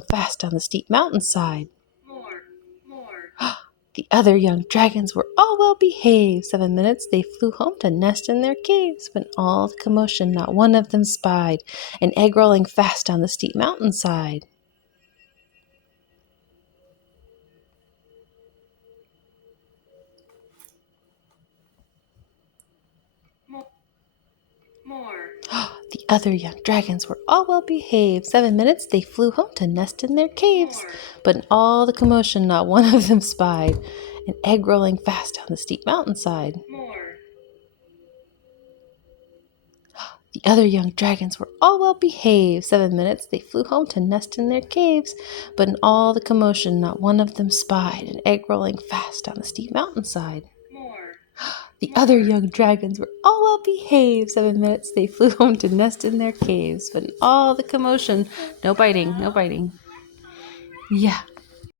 rolling fast down the steep mountainside. More, more. The other young dragons were all well behaved. 7 minutes they flew home to nest in their caves, but in all the commotion not one of them spied an egg rolling fast down the steep mountainside. More. The other young dragons were all well behaved. 7 minutes they flew home to nest in their caves, but in all the commotion not one of them spied an egg rolling fast down the steep mountainside. More. The other young dragons were all well behaved. 7 minutes they flew home to nest in their caves, but in all the commotion not one of them spied an egg rolling fast down the steep mountainside. More. The other young dragons were all well behaved. 7 minutes they flew home to nest in their caves, but in all the commotion, no biting, no biting. Yeah.